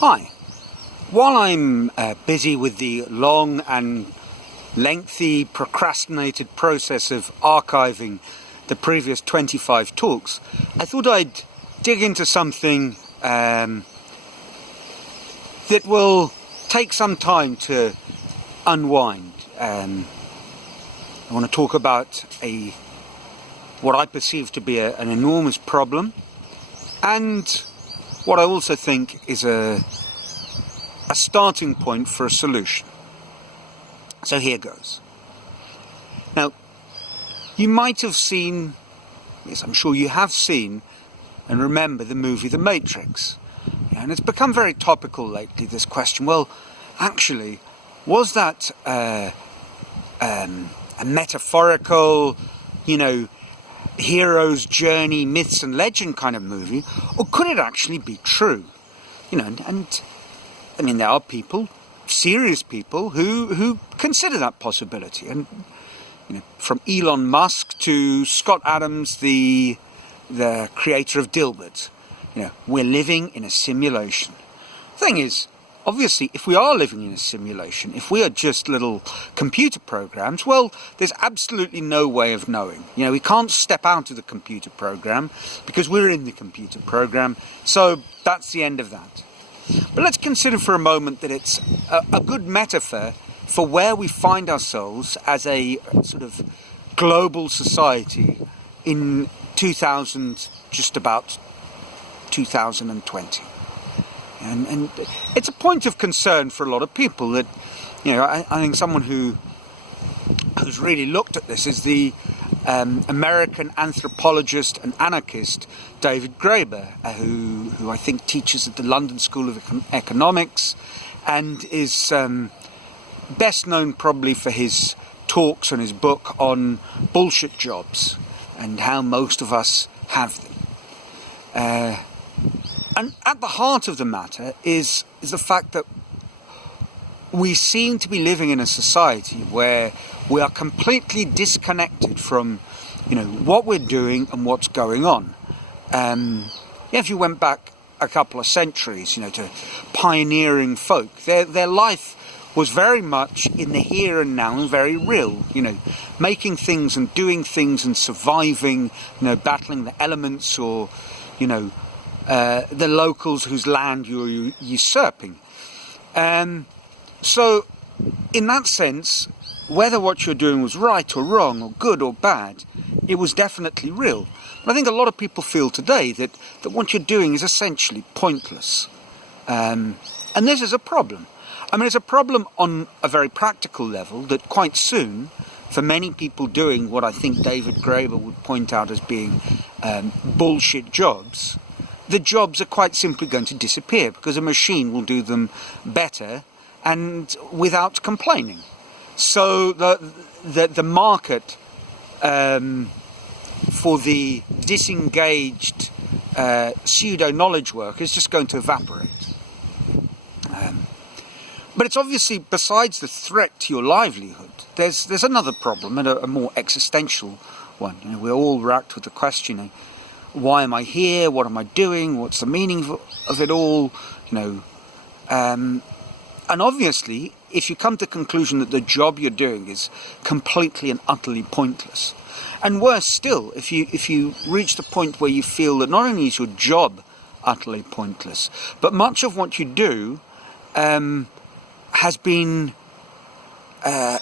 Hi. While I'm busy with the long and lengthy procrastinated process of archiving the previous 25 talks, I thought I'd dig into something that will take some time to unwind. I want to talk about what I perceive to be an enormous problem, and what I also think is a starting point for a solution. So here goes. Now, you might have seen, yes, I'm sure you have seen and remember the movie The Matrix. And it's become very topical lately, this question. Well, actually, was that a metaphorical, hero's journey, myths and legend kind of movie, or could it actually be true? And I mean, there are people, serious people, who consider that possibility. And from Elon Musk to Scott Adams, the creator of Dilbert, we're living in a simulation. The thing is, obviously, if we are living in a simulation, if we are just little computer programs, well, there's absolutely no way of knowing. We can't step out of the computer program because we're in the computer program. So that's the end of that. But let's consider for a moment that it's a good metaphor for where we find ourselves as a sort of global society in just about 2020. And it's a point of concern for a lot of people that, I think someone who's really looked at this is the American anthropologist and anarchist David Graeber, who I think teaches at the London School of Economics and is best known probably for his talks and his book on bullshit jobs and how most of us have them. And at the heart of the matter is the fact that we seem to be living in a society where we are completely disconnected from, what we're doing and what's going on. If you went back a couple of centuries, to pioneering folk, their life was very much in the here and now and very real, making things and doing things and surviving, battling the elements or, the locals whose land you're usurping. So, in that sense, whether what you're doing was right or wrong or good or bad, it was definitely real. But I think a lot of people feel today that what you're doing is essentially pointless. And this is a problem. I mean, it's a problem on a very practical level that quite soon, for many people doing what I think David Graeber would point out as being bullshit jobs, the jobs are quite simply going to disappear because a machine will do them better and without complaining. So the market for the disengaged pseudo-knowledge work is just going to evaporate. But it's obviously, besides the threat to your livelihood, there's another problem, and a more existential one. We're all racked with the question, why am I here? What am I doing? What's the meaning of it all? And obviously, if you come to the conclusion that the job you're doing is completely and utterly pointless, and worse still, if you reach the point where you feel that not only is your job utterly pointless, but much of what you do has been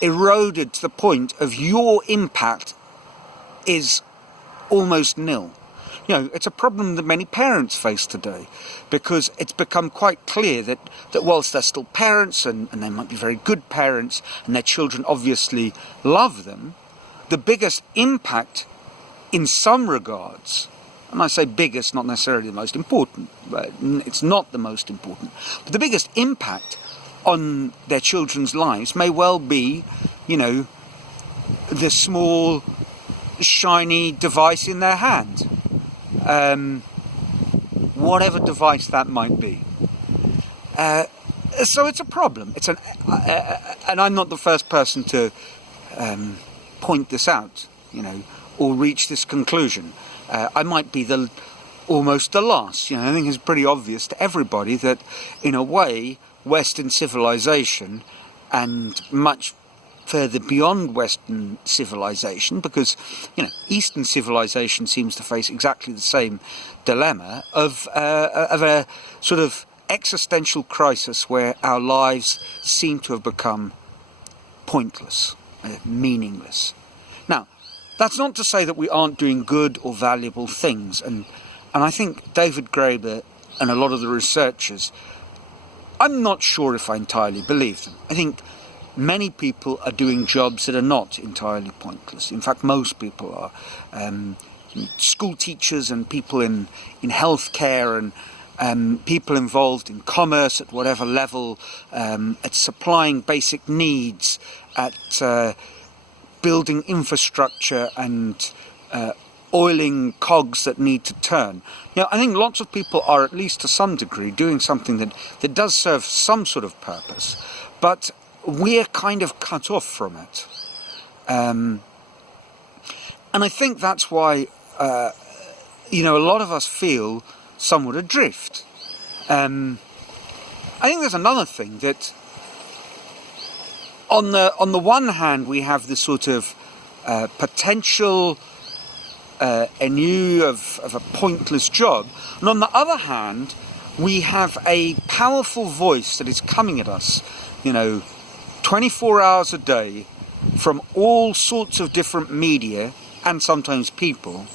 eroded to the point of your impact is almost nil. It's a problem that many parents face today, because it's become quite clear that whilst they're still parents and they might be very good parents and their children obviously love them, the biggest impact in some regards, and I say biggest, not necessarily the most important, but it's not the most important, but the biggest impact on their children's lives may well be, the small, shiny device in their hand. Whatever device that might be. So it's a problem. And I'm not the first person to point this out, or reach this conclusion. I might be the almost the last. I think it's pretty obvious to everybody that, in a way, Western civilization, and much further beyond Western civilization, because Eastern civilization seems to face exactly the same dilemma of a sort of existential crisis where our lives seem to have become pointless, meaningless. Now, that's not to say that we aren't doing good or valuable things, and I think David Graeber and a lot of the researchers, I'm not sure if I entirely believe them. I think many people are doing jobs that are not entirely pointless. In fact, most people are. School teachers and people in healthcare and people involved in commerce at whatever level, at supplying basic needs, at building infrastructure and oiling cogs that need to turn. I think lots of people are, at least to some degree, doing something that does serve some sort of purpose, but we're kind of cut off from it. And I think that's why, a lot of us feel somewhat adrift. I think there's another thing that, on the one hand, we have this sort of potential ennui of a pointless job, and on the other hand, we have a powerful voice that is coming at us, 24 hours a day from all sorts of different media and sometimes people,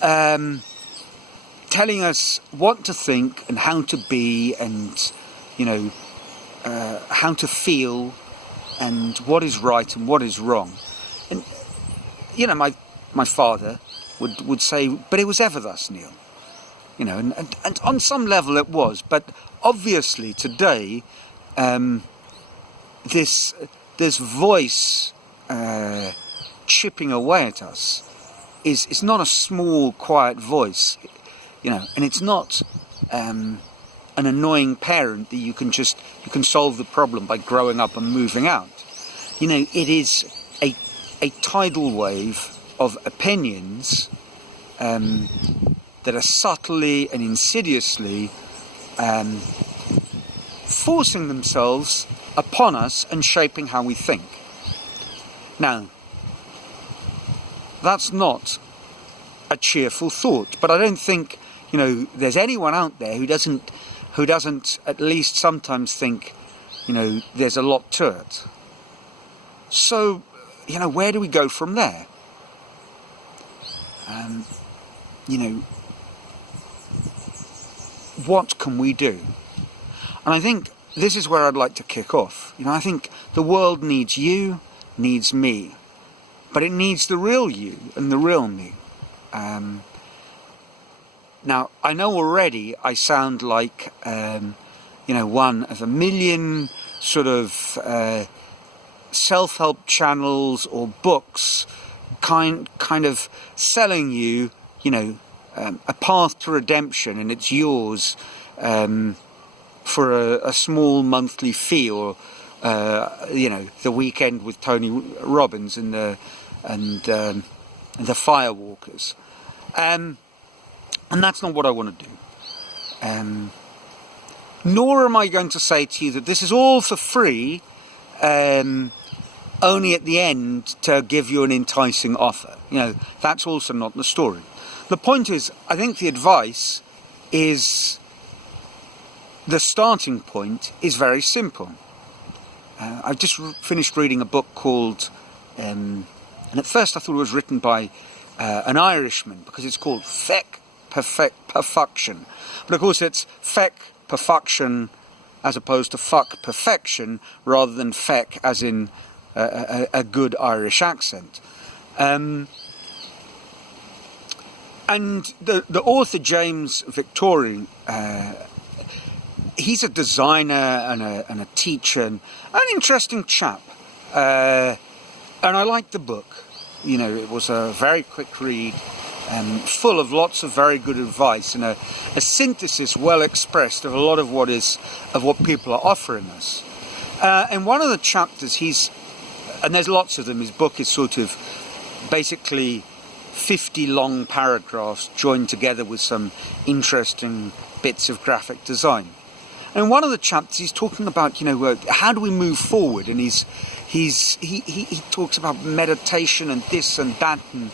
telling us what to think and how to be and, how to feel and what is right and what is wrong. And, my father would say, but it was ever thus, Neil. And on some level it was, but obviously today, this voice chipping away at us is not a small, quiet voice, and it's not an annoying parent that you can solve the problem by growing up and moving out. It is a tidal wave of opinions that are subtly and insidiously forcing themselves upon us and shaping how we think. Now, that's not a cheerful thought, but I don't think there's anyone out there who doesn't at least sometimes think there's a lot to it. So where do we go from there? What can we do? And I think this is where I'd like to kick off. I think the world needs you, needs me, but it needs the real you and the real me. Now, I know already I sound like, one of a million sort of self-help channels or books kind of selling you, a path to redemption, and it's yours for a small monthly fee, or the weekend with Tony Robbins and the Firewalkers, and that's not what I want to do. Nor am I going to say to you that this is all for free, only at the end to give you an enticing offer. That's also not the story. The point is, I think the advice is, the starting point is very simple. I've just finished reading a book called, and at first I thought it was written by an Irishman, because it's called Feck Perfection. But of course it's Feck Perfection as opposed to fuck perfection, rather than feck as in a good Irish accent. And the author, James Victory, he's a designer and a teacher, and an interesting chap. And I liked the book. It was a very quick read, full of lots of very good advice, and a synthesis well expressed of a lot of what people are offering us. In one of the chapters, and there's lots of them, his book is sort of basically 50 long paragraphs joined together with some interesting bits of graphic design. And in one of the chapters he's talking about, how do we move forward? And he talks about meditation and this and that, and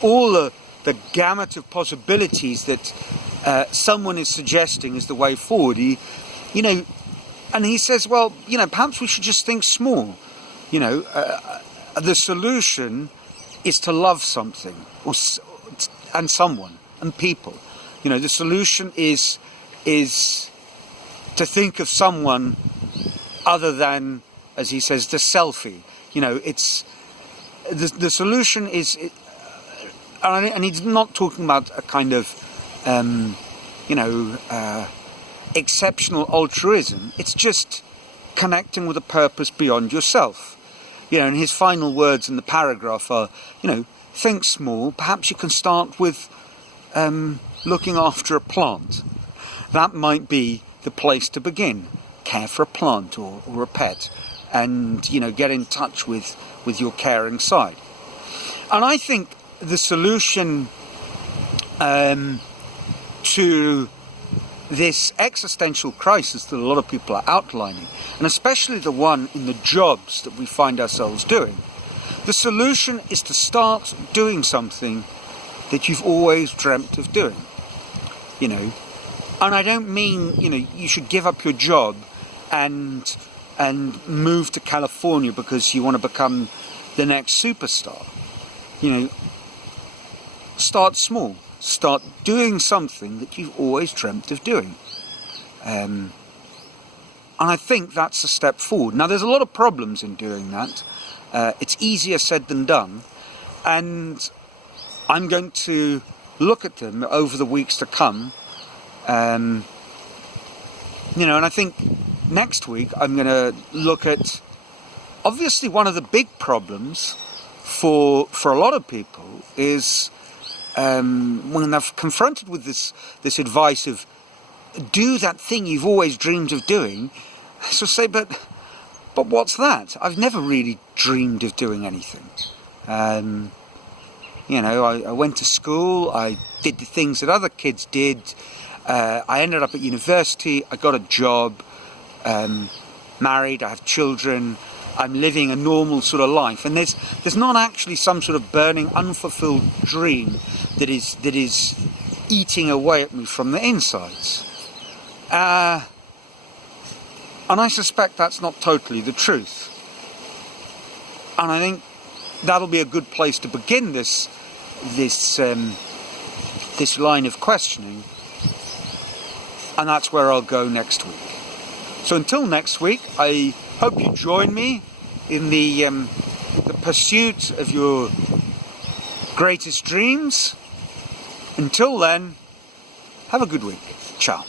all the gamut of possibilities that someone is suggesting is the way forward. And he says, well, perhaps we should just think small. The solution is to love something and someone and people. The solution is to think of someone other than, as he says, the selfie. It's the solution is, and he's not talking about a kind of, exceptional altruism. It's just connecting with a purpose beyond yourself. And his final words in the paragraph are, think small. Perhaps you can start with looking after a plant. That might be the place to begin. Care for a plant or a pet, and get in touch with your caring side. And I think the solution to this existential crisis that a lot of people are outlining, and especially the one in the jobs that we find ourselves doing, the solution is to start doing something that you've always dreamt of doing. And I don't mean, you should give up your job and move to California because you want to become the next superstar. Start small. Start doing something that you've always dreamt of doing. And I think that's a step forward. Now, there's a lot of problems in doing that. It's easier said than done. And I'm going to look at them over the weeks to come. And I think next week I'm going to look at, obviously, one of the big problems for a lot of people is when they're confronted with this advice of do that thing you've always dreamed of doing, so say, but what's that? I've never really dreamed of doing anything. I went to school, I did the things that other kids did, I ended up at university, I got a job, married, I have children, I'm living a normal sort of life, and there's not actually some sort of burning, unfulfilled dream that is eating away at me from the insides. And I suspect that's not totally the truth. And I think that'll be a good place to begin this line of questioning, and that's where I'll go next week. So until next week, I hope you join me in the pursuit of your greatest dreams. Until then, have a good week. Ciao.